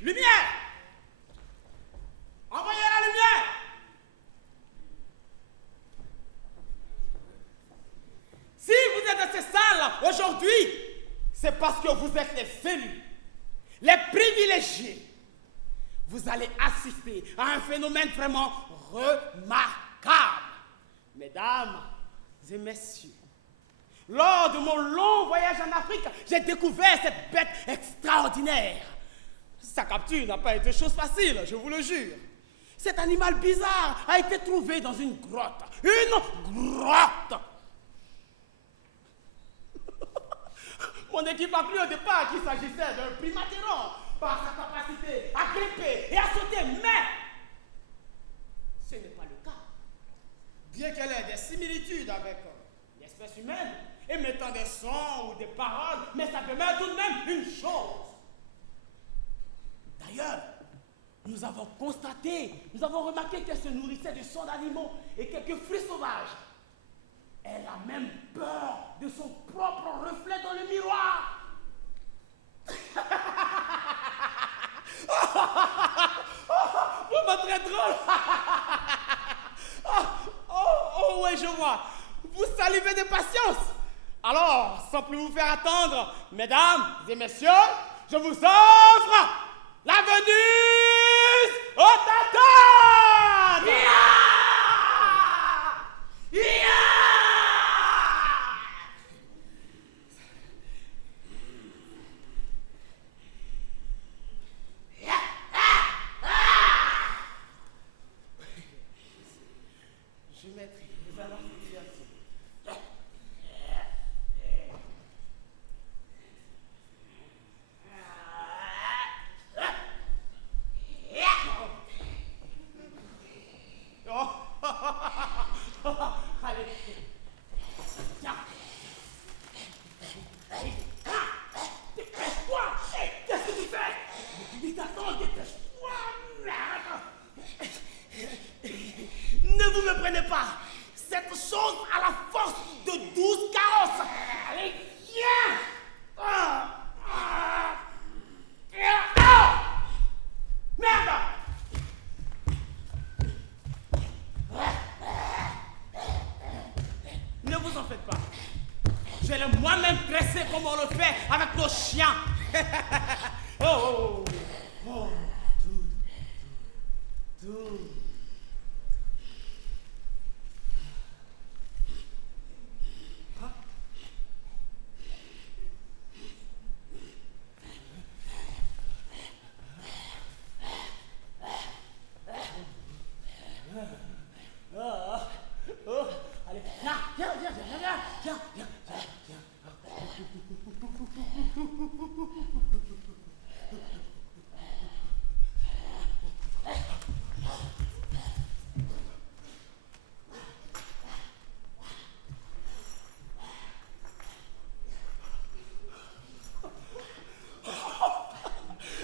Lumière! Envoyez la lumière! Si vous êtes dans ces salles aujourd'hui, c'est parce que vous êtes les élus, les privilégiés. Vous allez assister à un phénomène vraiment remarquable. Mesdames et messieurs, lors de mon long voyage en Afrique, j'ai découvert cette bête extraordinaire. Sa capture n'a pas été chose facile, je vous le jure. Cet animal bizarre a été trouvé dans une grotte. Une grotte! Mon équipe a cru au départ qu'il s'agissait d'un primatéron par sa capacité à grimper et à sauter, mais ce n'est pas le cas. Bien qu'elle ait des similitudes avec l'espèce humaine, émettant des sons ou des paroles, mais ça demeure tout de même une chose. D'ailleurs, nous avons remarqué qu'elle se nourrissait de sons d'animaux et quelques fruits sauvages. Elle a même peur de son propre reflet dans le miroir. Vous m'êtes très drôle. Oh, ouais, je vois. Vous salivez de patience. Alors, sans plus vous faire attendre, mesdames et messieurs, je vous offre la Venise autochtone. Moi-même dressé comme on le fait avec nos chiens.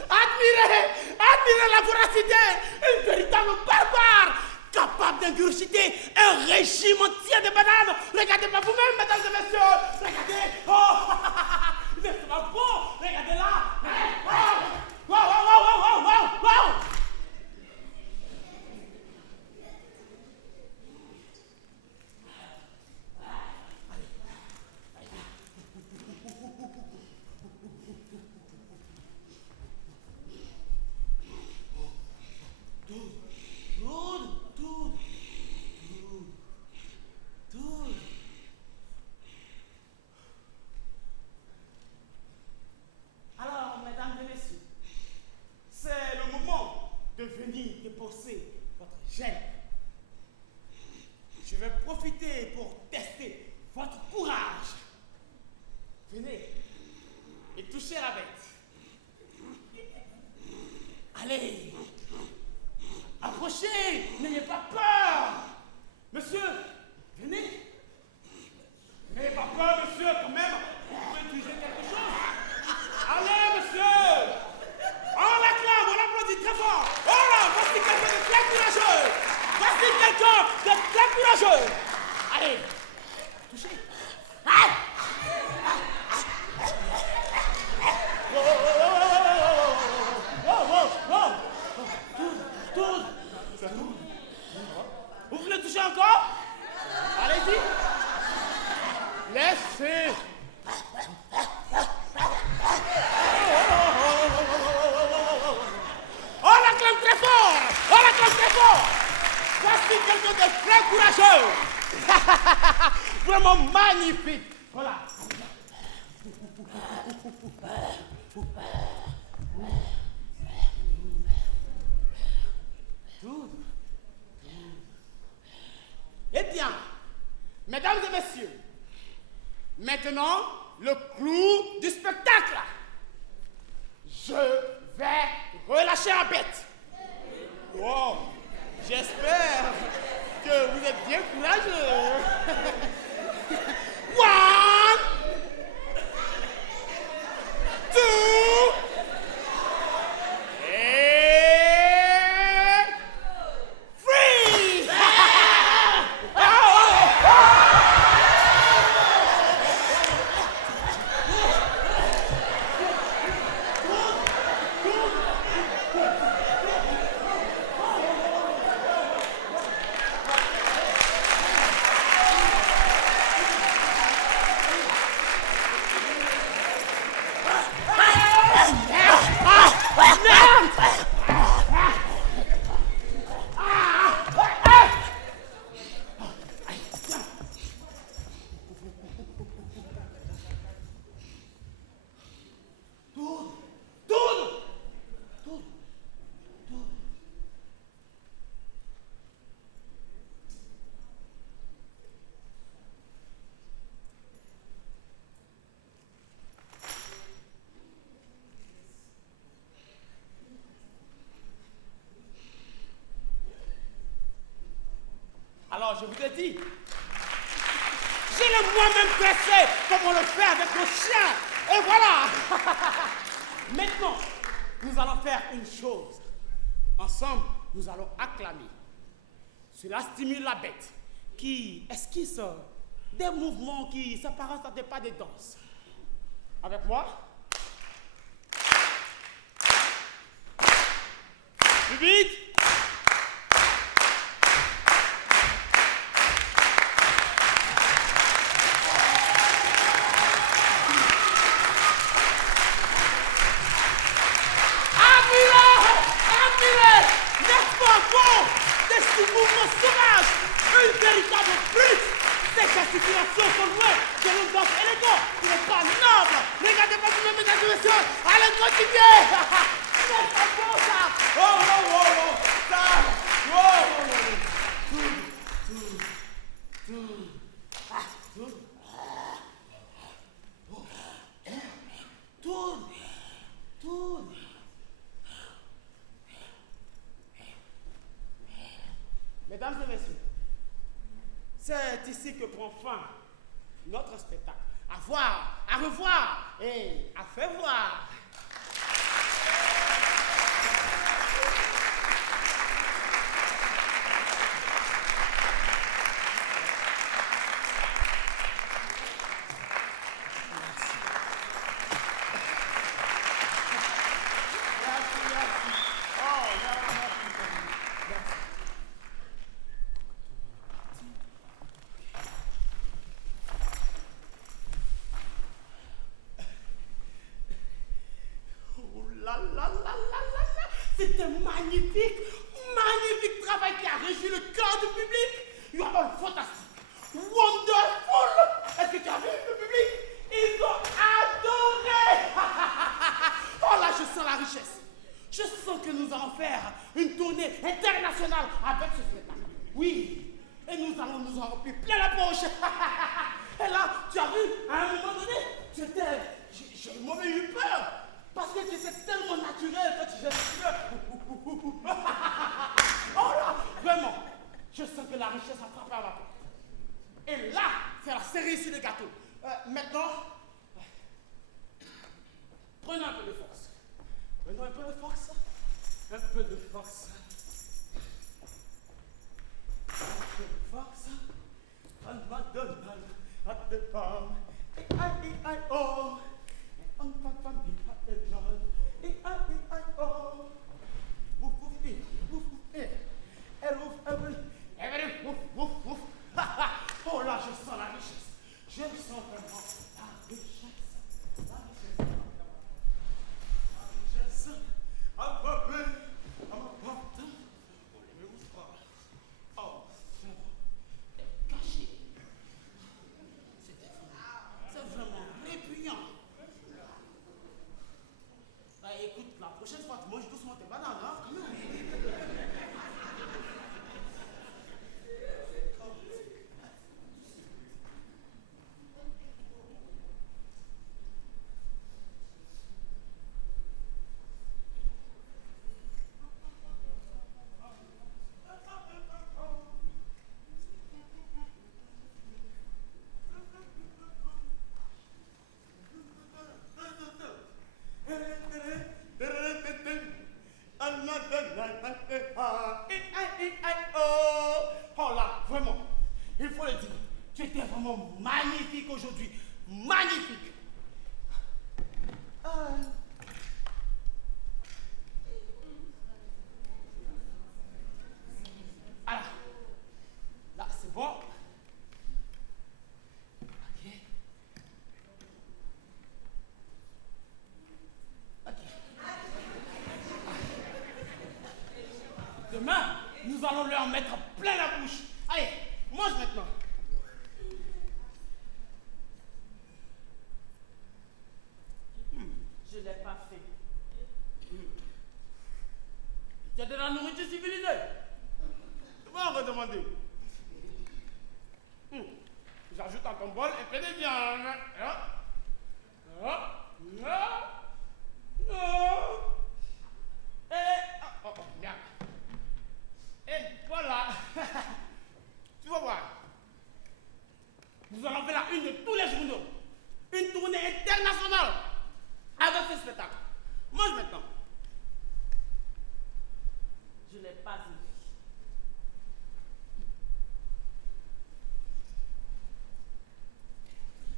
Allez, viens. Admirez la voracité, une véritable barbare, capable d'ingurgiter un régime entier de bananes. Regardez pas vous-même, mesdames et messieurs. Regardez. Oh, n'est-ce pas beau? Regardez là. Wow. Alors, mesdames et messieurs, c'est le moment de venir déposer votre gêne. Je vais profiter pour tester votre courage. Venez et touchez la bête. Allez, approchez, n'ayez pas peur. Monsieur, venez. N'ayez pas peur, monsieur, quand même. Vous pouvez utiliser quelque chose. Allez, monsieur. On l'acclame, on l'applaudit très fort. Voilà, voici quelqu'un de très courageux. Voici quelqu'un de très courageux. Allez, touchez. Wow! Vraiment magnifique. Voilà. Eh bien, mesdames et messieurs, maintenant, le clou du spectacle. Je vais relâcher la bête. Wow, j'espère que vous êtes bien courageux. One, two, et three. Alors, je vous ai dit, j'ai le moi-même pressé comme on le fait avec le chien. Et voilà. Maintenant, nous allons faire une chose. Ensemble, nous allons acclamer. Cela stimule la bête qui esquisse des mouvements qui s'apparentent à des pas de danse. Avec moi. Plus vite. Des mouvements sauvages, une véritable brute. Ces gesticulations sont loin de nos danses élégants, qui n'est pas noble. Regardez pas vous-même, mesdames et messieurs. Allez, continuez. C'est pas bon, ça. Oh, oh, oh, oh. Ça. Oh, oh, oh. Tourne. Tourne. Mesdames et messieurs, c'est ici que prend fin notre spectacle. À voir, à revoir et à faire voir. C'était magnifique, magnifique travail qui a réjoui le cœur du public. You are fantastique, wonderful. Est-ce que tu as vu le public? Ils ont adoré. Oh là, je sens la richesse. Je sens que nous allons faire une tournée internationale avec ce spectacle. Oui, et nous allons nous en remplir plein la poche. Et là, tu as vu, à un moment donné, j'ai moi-même eu peur. Parce que tu étais tellement naturel que tu gesticulais. Oh là, vraiment, je sens que la richesse a frappé à ma porte. Et là, c'est la cerise sur le gâteau. Maintenant, prenez un peu de force. Prenons un peu de force. Un peu de force. Un peu de force. On va donner à tes femmes. Et aïe, oh. On va famille à tes jeunes. Et aïe, oh. Wouf, wouf, et wouf, wouf, et. Elle ouf, elle wouf, wouf, wouf. Oh là, je sens la richesse. Je sens vraiment la richesse. La richesse. La richesse. À ma porte. prochaine fois, tu manges doucement tes bananes, hein? Oh là, vraiment, il faut le dire, tu étais vraiment magnifique aujourd'hui, magnifique. Alors, là c'est bon. Ok. Ok. Demain, nous allons leur mettre plein la bouche. Allez, mange maintenant. Je ne l'ai pas fait. C'est de la nourriture civilisée. Tu vas en redemander. J'ajoute à ton bol un peu de viande. Bien. Et voilà. Tu vas voir. Nous allons faire la une de tous les journaux. Une tournée internationale avec ce spectacle. Mange maintenant. Je n'ai pas une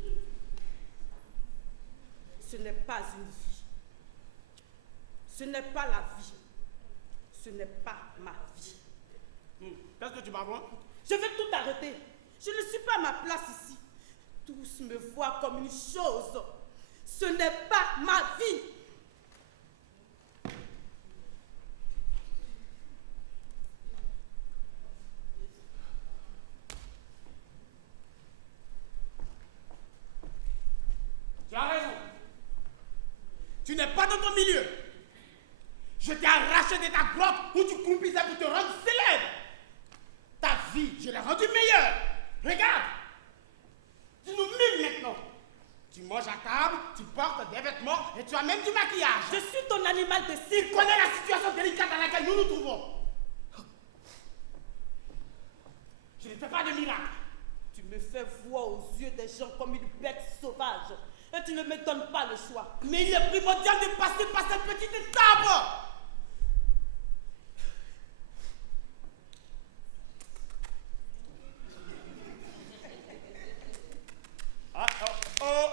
vie. Ce n'est pas une vie. Ce n'est pas la vie. Ce n'est pas ma vie. Qu'est-ce que tu m'avons? Je vais tout arrêter. Je ne suis pas à ma place ici. Tous me voient comme une chose. Ce n'est pas ma vie. Tu as raison. Tu n'es pas dans ton milieu. Je t'ai arraché de ta grotte où tu croupissais pour te rendre célèbre. Ta vie, je l'ai rendue meilleure. Regarde. Tu nous mimes maintenant. Tu manges à table, tu portes des vêtements et tu as même du maquillage. Je suis ton animal de Tu cirque. connais la situation délicate dans laquelle nous nous trouvons. Je ne fais pas de miracle. Tu me fais voir aux yeux des gens comme une bête sauvage. Et tu ne me donnes pas le choix. Mais il est primordial de passer par cette petite étape.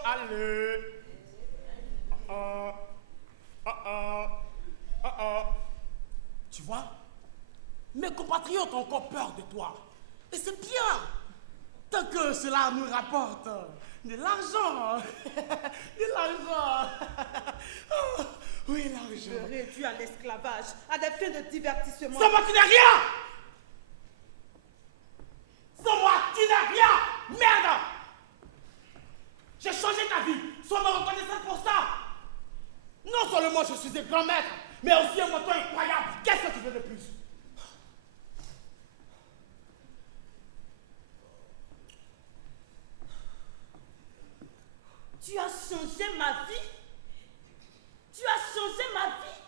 Allez. Tu vois, mes compatriotes ont encore peur de toi. Et c'est bien. Tant que cela nous rapporte de l'argent. De l'argent. Oh, oui, l'argent. Je réduis à l'esclavage, à des fins de divertissement. Sans moi, tu n'es rien. Sans moi, tu n'es rien. Merde. J'ai changé ta vie. Sois me reconnaissant pour ça. Non seulement je suis un grand maître, mais aussi un moteur incroyable. Qu'est-ce que tu veux de plus? Tu as changé ma vie. Tu as changé ma vie.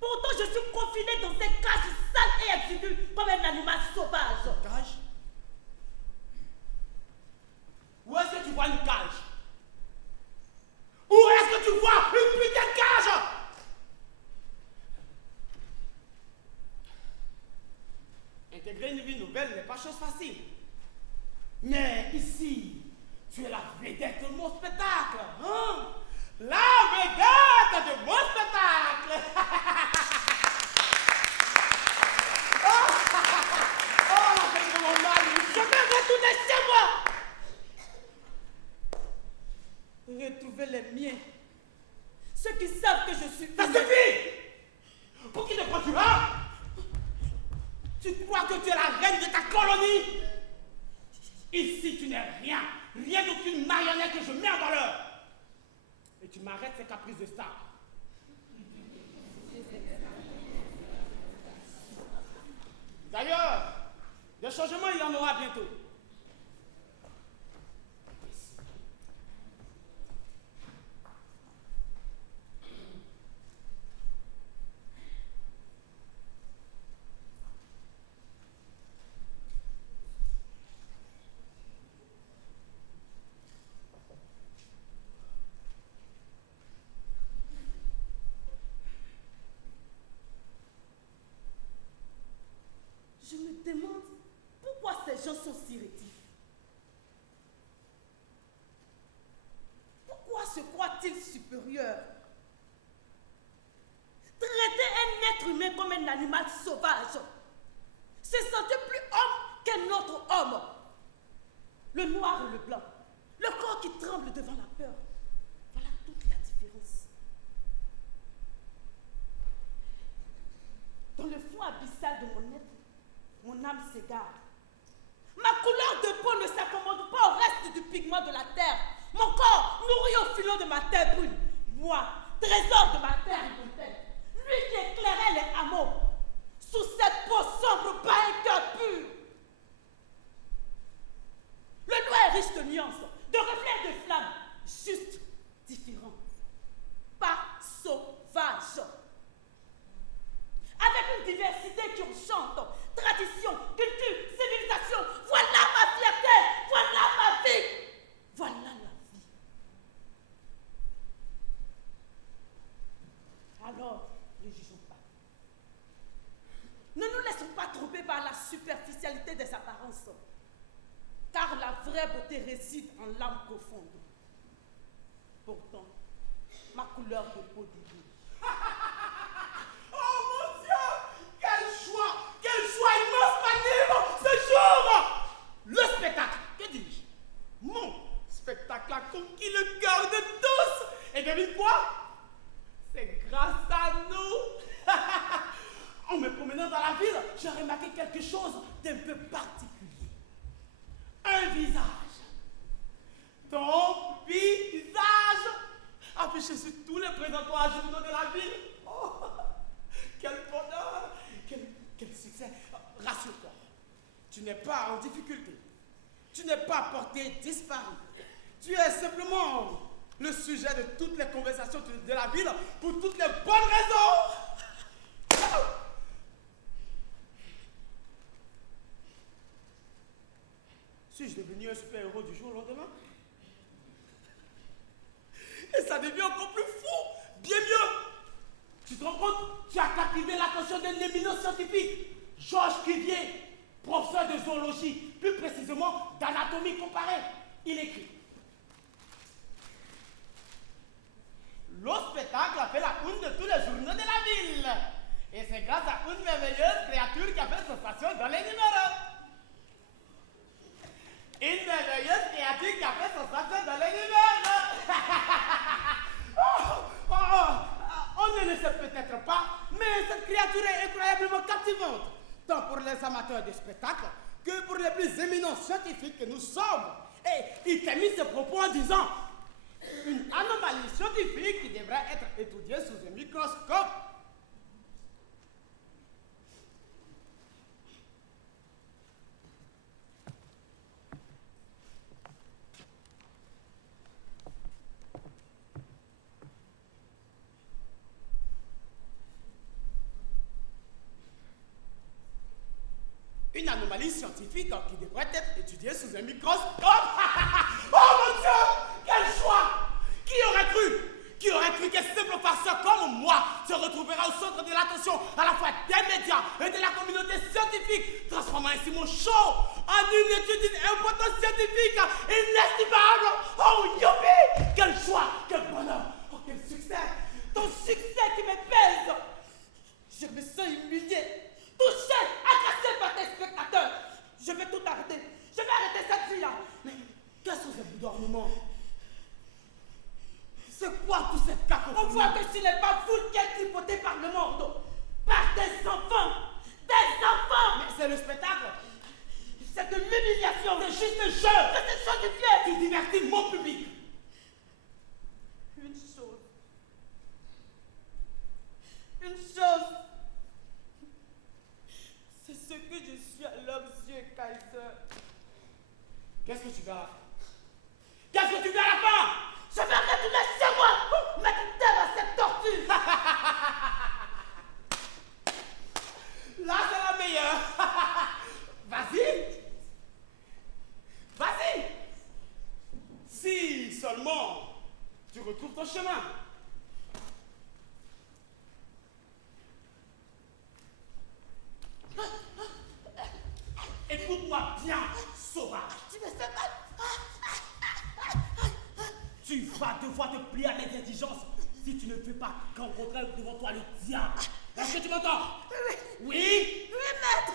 Pourtant, je suis confiné dans ces cages sales et exiguës comme un animal sauvage. Cage? Où est-ce que tu vois une cage? Où est-ce que tu vois une putain de cage? Intégrer une vie nouvelle n'est pas chose facile. Mais ici, tu es la vedette de mon spectacle. Hein? La vedette de mon spectacle. Oh, c'est mon mal. Je vais retourner chez moi. Retrouver les miens. Ceux qui savent que je suis... Ça suffit! Pour qui te crois-tu, hein? Tu crois que tu es la reine de ta colonie? Ici, tu n'es rien. Rien d'aucune marionnette que je mets en valeur. Et tu m'arrêtes ces caprices de star. changement, il y en aura bientôt. Je me demande pourquoi ces gens sont si rétifs. Pourquoi se croient-ils supérieurs? Traiter un être humain comme un animal sauvage, se sentir plus homme qu'un autre homme. Le noir et le blanc, le corps qui tremble devant la peur. Voilà toute la différence. Dans le fond abyssal de mon être, mon âme s'égare. Ma couleur de peau ne s'accommode pas au reste du pigment de la terre. Mon corps nourri au filon de ma terre brune. Moi, trésor de ma terre immortelle. Lui qui éclairait les hameaux. Sous cette peau sombre bat un cœur pur. Le noir est riche de nuances, de reflets de flammes. Juste différent. Pas sauvage. Avec une diversité qui enchante. Tradition, culture, civilisation. Voilà ma fierté. Voilà ma vie. Voilà la vie. Alors, ne jugeons pas. Ne nous laissons pas tromper par la superficialité des apparences. Car la vraie beauté réside en l'âme profonde. Pourtant, ma couleur de peau divine. Oh mon Dieu! Quel choix immense, magnanime ce jour! Le spectacle, que dis-je? Mon spectacle a conquis le cœur de tous! Et devine quoi? C'est grâce à nous! En me promenant dans la ville, j'ai remarqué quelque chose d'un peu particulier. Un visage. Ton visage affiché sur tous les présentoirs journaux de la ville. Oh, quel bonheur! Quel succès! Rassure-toi, tu n'es pas en difficulté. Tu n'es pas porté disparu. Tu es simplement le sujet de toutes les conversations de la ville pour toutes les bonnes raisons. Suis-je devenu un super-héros du jour au lendemain? Et ça devient encore plus fou, bien mieux. Tu te rends compte? Tu as captivé l'attention d'un éminent scientifique, Georges Cuvier, professeur de zoologie, plus précisément d'anatomie comparée. Il écrit: le spectacle a fait la une de tous les journaux de la ville. Et c'est grâce à une merveilleuse créature qui a fait sensation dans les numéros. Une merveilleuse créature qui a fait sensation dans les numéros. On ne le sait peut-être pas, mais cette créature est incroyablement captivante, tant pour les amateurs de spectacle que pour les plus éminents scientifiques que nous sommes. Et il termine ses propos en disant: une anomalie scientifique qui devrait être étudiée sous un microscope. Une anomalie scientifique qui devrait être étudiée sous un microscope. Oh mon Dieu! Quel choix! Qui aurait cru qu'un simple farceur comme moi se retrouvera au centre de l'attention à la fois des médias et de la communauté scientifique, transformant ainsi mon show en une étude d'une importance scientifique inestimable. Oh youpi! Quel choix! Quel bonheur! Oh quel succès! Ton succès qui me pèse. Je me sens humilié, touché, agressé par tes spectateurs. Je vais tout arrêter. Je vais arrêter cette fille-là. Mais quels sont ces bouts d'ornement? C'est quoi toute cette cacophonie? On voit que tu n'es pas fou qui est tripotée par le monde. Par des enfants. Des enfants. Mais c'est le spectacle. C'est de l'humiliation. C'est juste un jeu. C'est sanctifié. Tu divertis mon public. Une chose. Une chose. C'est ce que je suis à leurs yeux, Caillou. chemin. Écoute-moi bien, sauvage. Tu me fais mal. Tu vas devoir te plier à mes exigences si tu ne fais pas rencontrer devant toi le diable. Est-ce que tu m'entends? Oui? Oui, maître.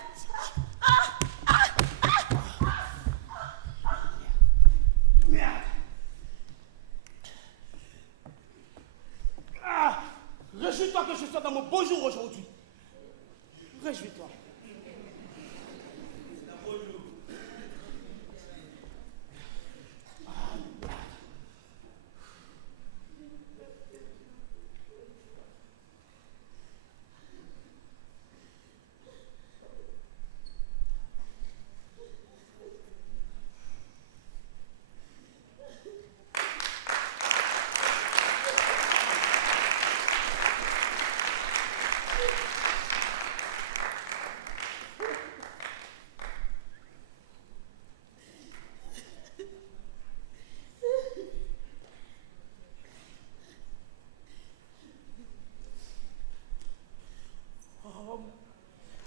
Merde. Réjouis-toi que je sois dans mon beau jour aujourd'hui. Réjouis-toi.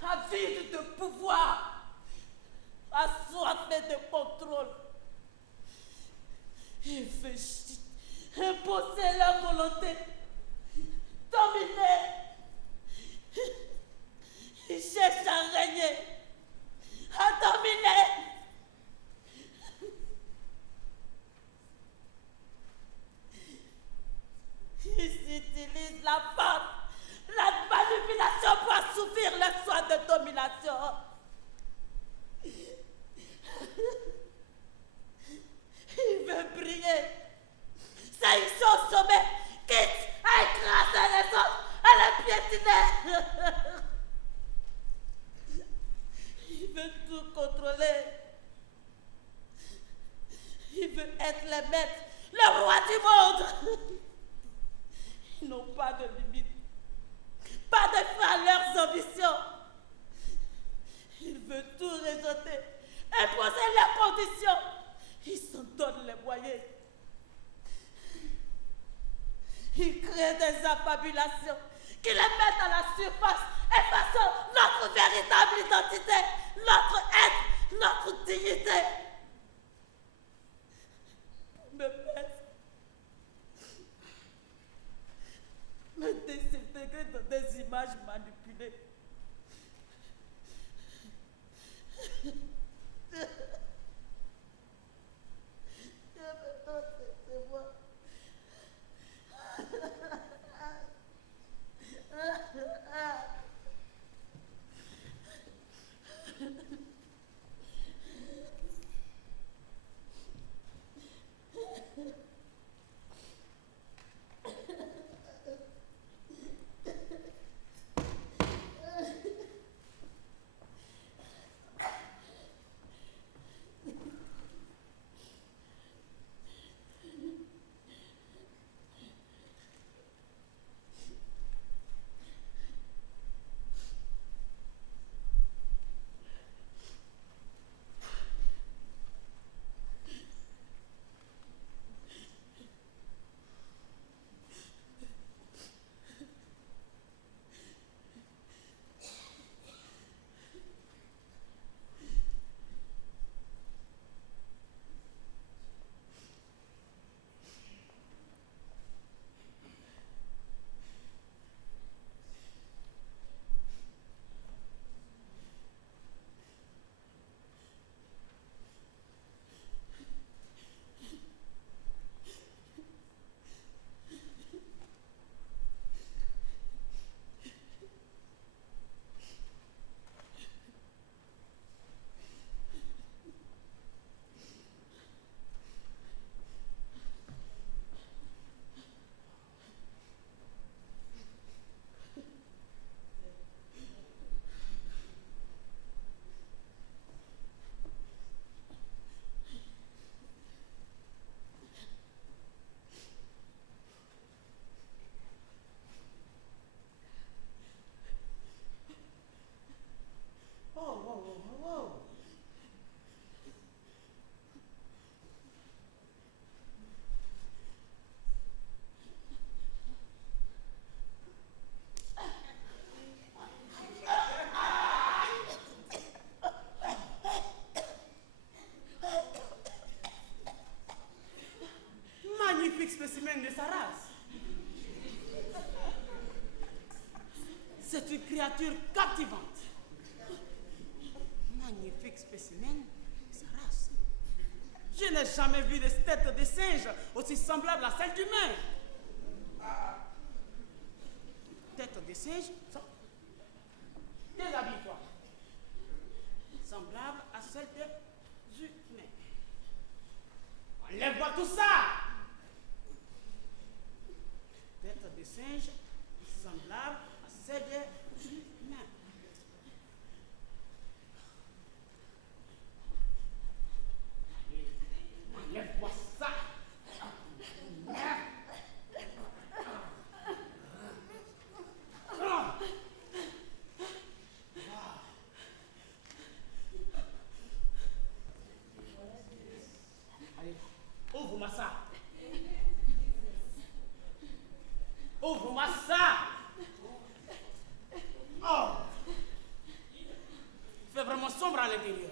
Avide de pouvoir, assoiffé de contrôle. Il veut imposer leur volonté, dominer. Il cherche à régner, à dominer. Il utilise la force, la manipulation pour assouvir le soin de domination. Il veut briller. Ça, ils sont au sommet, quitte à écraser les autres, à les piétiner. Il veut tout contrôler. Il veut être le maître, le roi du monde. Ils n'ont pas de limite, pas de fin à leurs ambitions. Il veut tout rejeter, imposer leurs conditions. Ils s'en donnent les moyens. Ils créent des affabulations qui les mettent à la surface, effaçant notre véritable identité, notre être, notre dignité. Me mettre, me désintégrer dans des images manipulées. C'est moi. C'est une créature captivante. Magnifique spécimen de sa race. Je n'ai jamais vu de tête de singe aussi semblable à celle d'humain. Tête de singe, déshabille-toi. Semblable à celle des humains. Enlève-moi tout ça. Tête de singe semblable à celle des humains. Enlève-moi ça. Allez, ouvre-moi ça. Ouvre-moi ça. Oh. Il fait vraiment sombre à l'intérieur.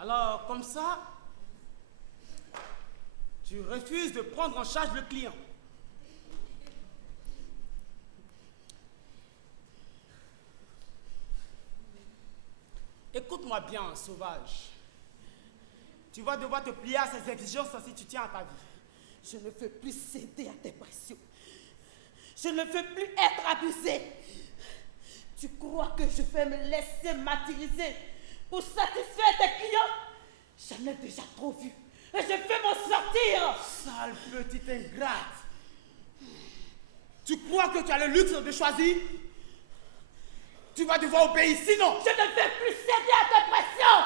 Alors, comme ça, tu refuses de prendre en charge le client. Écoute-moi bien, sauvage. Tu vas devoir te plier à ces exigences si tu tiens à ta vie. Je ne veux plus céder à tes pressions. Je ne veux plus être abusée. Tu crois que je vais me laisser martyriser pour satisfaire tes clients? J'en ai déjà trop vu. Et je vais m'en sortir. Sale petite ingrate. Tu crois que tu as le luxe de choisir? Tu vas devoir obéir, sinon... Je ne vais plus céder à tes pressions.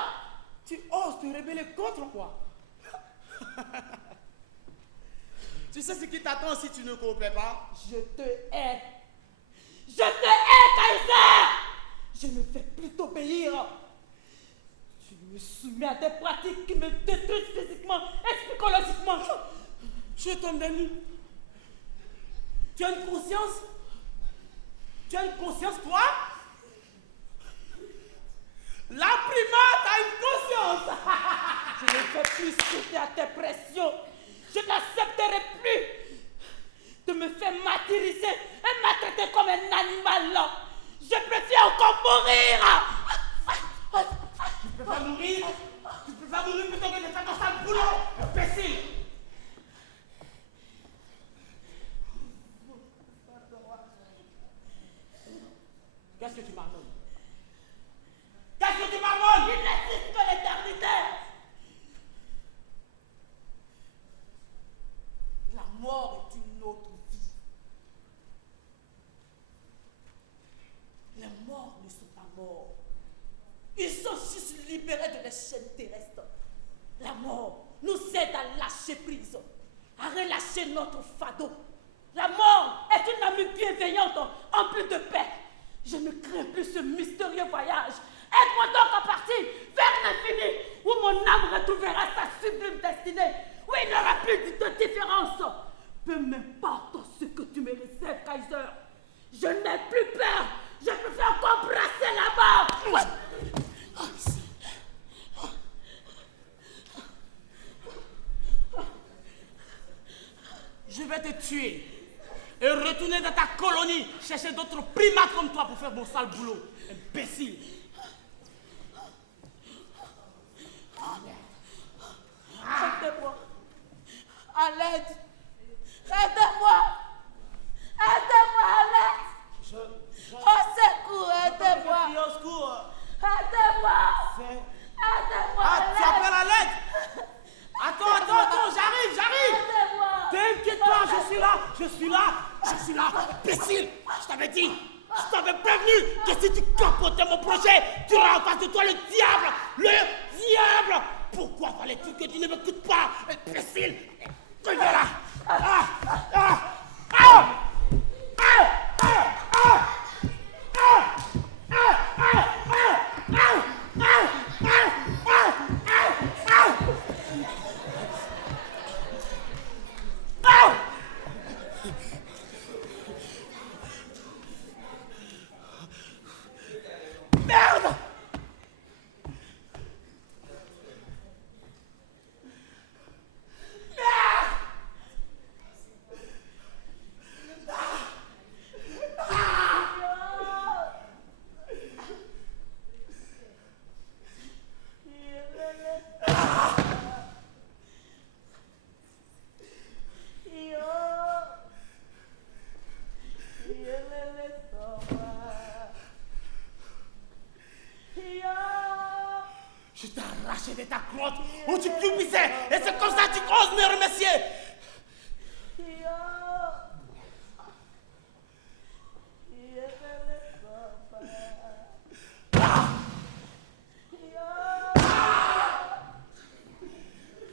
Tu oses te rebeller contre moi? Tu sais ce qui t'attend si tu ne coopères pas? Je te hais. Je te hais, Kaiser. Je ne vais plus t'obéir. Tu me soumets à des pratiques qui me détruisent physiquement et psychologiquement. Tu es ton ami. Tu as une conscience? Tu as une conscience, toi? La primate a une conscience. Je ne vais plus céder à tes pressions. Je n'accepterai plus de me faire martyriser et maltraiter comme un animal. Je préfère encore mourir. Tu peux pas mourir? Tu peux pas mourir plutôt que de faire ton sale boulot, imbécile! Qu'est-ce que tu marmonnes? Qu'est-ce que tu marmonnes? Il n'existe que l'éternité. fussent libérés de les chaînes terrestres. La mort nous aide à lâcher prise, à relâcher notre fardeau. La mort est une amie bienveillante, emplie de paix. Je ne crains plus ce mystérieux voyage. Aide-moi donc à partir vers l'infini, où mon âme retrouvera sa sublime destinée, où il n'y aura plus de différence. Peu m'importe ce que tu me réserves, Kaiser. Je n'ai plus peur. Je préfère embrasser la mort. Je vais te tuer et retourner dans ta colonie, chercher d'autres primates comme toi pour faire mon sale boulot. Imbécile. Aidez-moi. À l'aide. Aidez-moi. Aidez-moi à l'aide. Au secours, aidez-moi. Aidez-moi. Aidez-moi. Ah, tu appelles à l'aide? Attends, j'arrive. Aidez-moi. T'inquiète pas, je suis là, imbécile. Je t'avais dit, je t'avais prévenu que si tu capotais mon projet, tu auras en face de toi le diable. Pourquoi fallait-il que tu ne m'écoutes pas, imbécile? Viens là. Merde! Je t'ai arraché de ta grotte où tu pupissais et c'est comme ça que tu oses me remercier.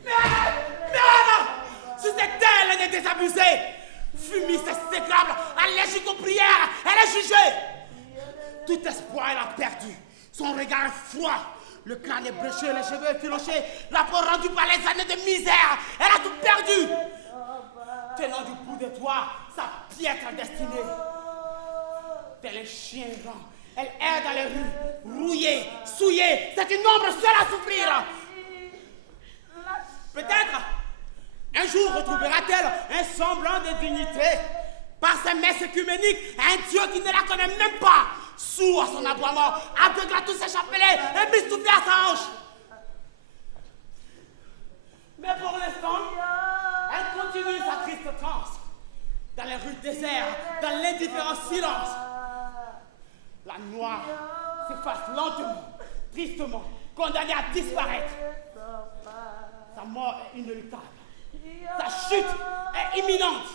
Merde! Si c'est elle est désabusée, Fumis exécrable, allergique aux prières, elle est jugée. Tout espoir, elle a perdu. Son regard est froid. Le crâne est bréché, les cheveux effilochés, la peau rendue par les années de misère. Elle a tout perdu. Tenant du bout de toi sa piètre destinée. Tel un chien errant, elle erre dans les rues, rouillée, souillée. C'est une ombre seule à souffrir. Peut-être, un jour retrouvera-t-elle un semblant de dignité. Par ses messes œcuméniques, un Dieu qui ne la connaît même pas. Sourd à son aboiement, aveugle à tous ses chapelets, et mistouffé à sa hanche. Mais pour l'instant, elle continue sa triste transe. Dans les rues désertes, dans l'indifférent silence. La noire s'efface lentement, tristement, condamnée à disparaître. Sa mort est inéluctable. Sa chute est imminente.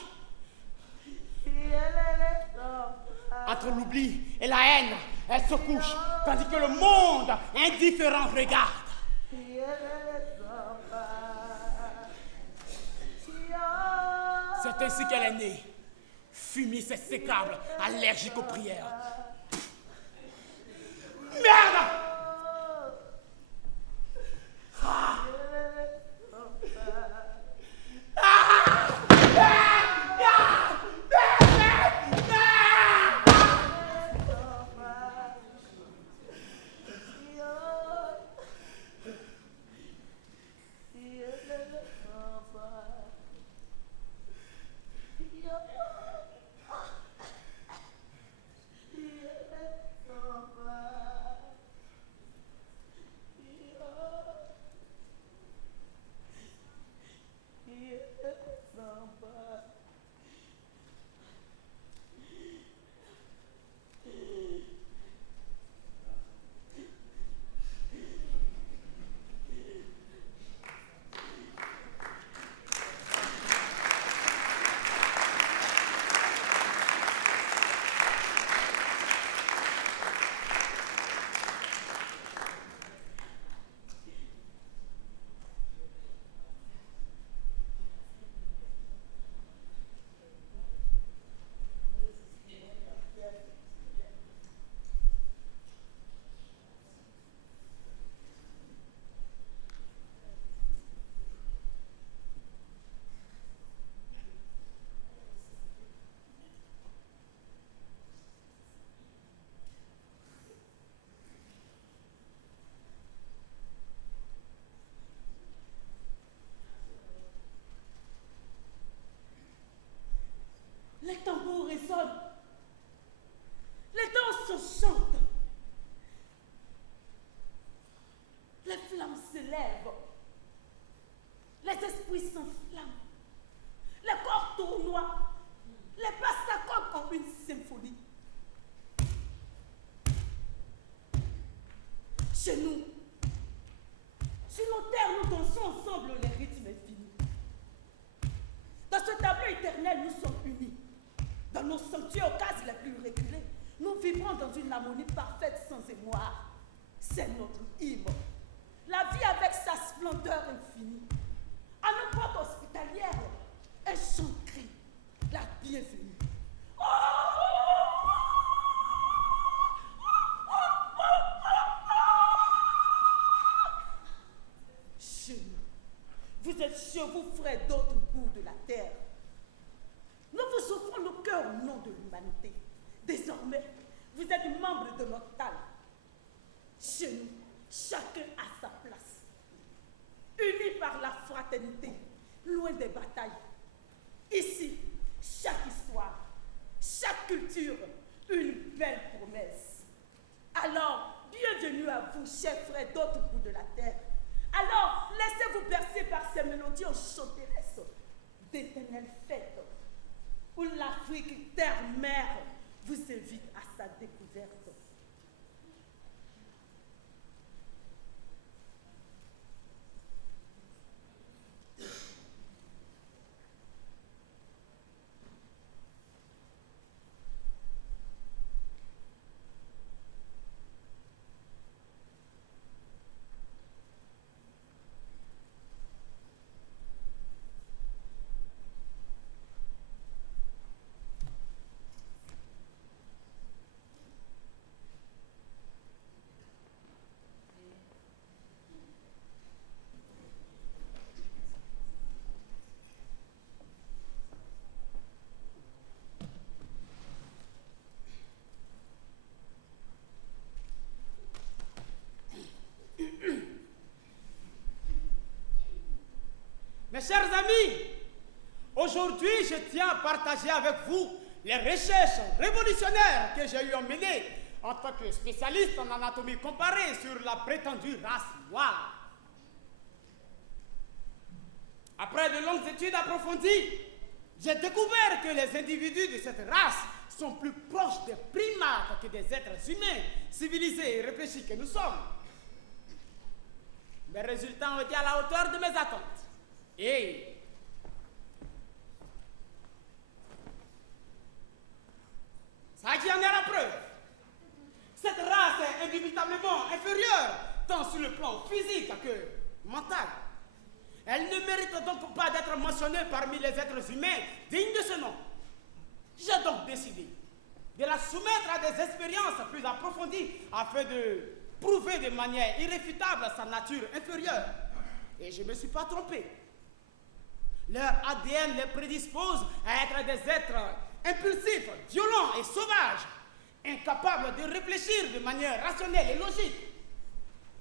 Entre l'oubli et la haine, elle se couche, tandis que le monde indifférent regarde. C'est ainsi qu'elle est née. Fumis exécrable, allergique aux prières. Merde! lèvent. Les esprits s'enflamment. Les corps tournoient. Les pas s'accordent en une symphonie. Chez nous, sur nos terres, nous dansons ensemble les rythmes infinis. Dans ce tableau éternel, nous sommes unis. Dans nos sanctuaires aux cases les plus reculées, nous vibrons dans une harmonie parfaite sans émoi. C'est notre hymne. La vie avec sa splendeur infinie. À nos portes hospitalières, un chant crie la bienvenue. Chez nous, vous êtes chez vous, frères d'autres bouts de la terre. Nous vous offrons nos cœurs au nom de l'humanité. Désormais, vous êtes membres de notre tal. Chez nous, chacun a sa place. Unis par la fraternité, loin des batailles. Ici, chaque histoire, chaque culture, une belle promesse. Alors, bienvenue à vous, chers frères d'autres bouts de la terre. Alors, laissez-vous bercer par ces mélodies enchanteresses d'éternelles fêtes, où l'Afrique, terre-mère, vous invite à sa découverte. Mes chers amis, aujourd'hui je tiens à partager avec vous les recherches révolutionnaires que j'ai eu à mener en tant que spécialiste en anatomie comparée sur la prétendue race noire. Après de longues études approfondies, j'ai découvert que les individus de cette race sont plus proches des primates que des êtres humains, civilisés et réfléchis que nous sommes. Mes résultats ont été à la hauteur de mes attentes. Et ça qui en est la preuve. Cette race est indubitablement inférieure, tant sur le plan physique que mental. Elle ne mérite donc pas d'être mentionnée parmi les êtres humains dignes de ce nom. J'ai donc décidé de la soumettre à des expériences plus approfondies afin de prouver de manière irréfutable sa nature inférieure. Et je ne me suis pas trompé. Leur ADN les prédispose à être des êtres impulsifs, violents et sauvages, incapables de réfléchir de manière rationnelle et logique.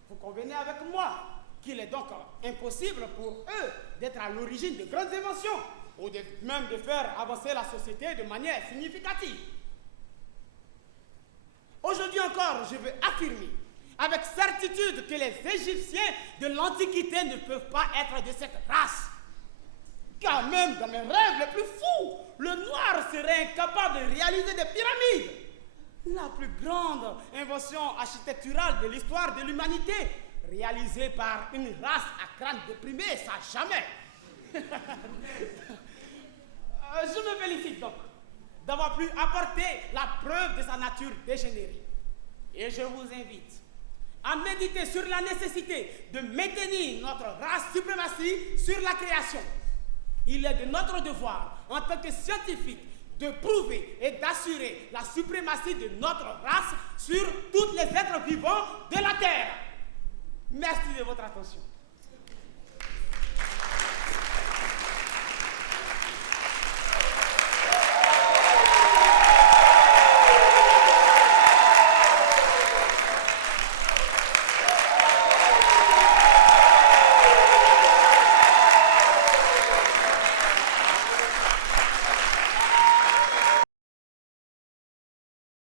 Vous convenez avec moi qu'il est donc impossible pour eux d'être à l'origine de grandes inventions ou même de faire avancer la société de manière significative. Aujourd'hui encore, je veux affirmer avec certitude que les Égyptiens de l'Antiquité ne peuvent pas être de cette race. Car même dans mes rêves les plus fous, le noir serait incapable de réaliser des pyramides. La plus grande invention architecturale de l'histoire de l'humanité, réalisée par une race à crâne déprimé, ça jamais. Je me félicite donc d'avoir pu apporter la preuve de sa nature dégénérée. Et je vous invite à méditer sur la nécessité de maintenir notre race suprématie sur la création. Il est de notre devoir, en tant que scientifiques, de prouver et d'assurer la suprématie de notre race sur tous les êtres vivants de la Terre. Merci de votre attention.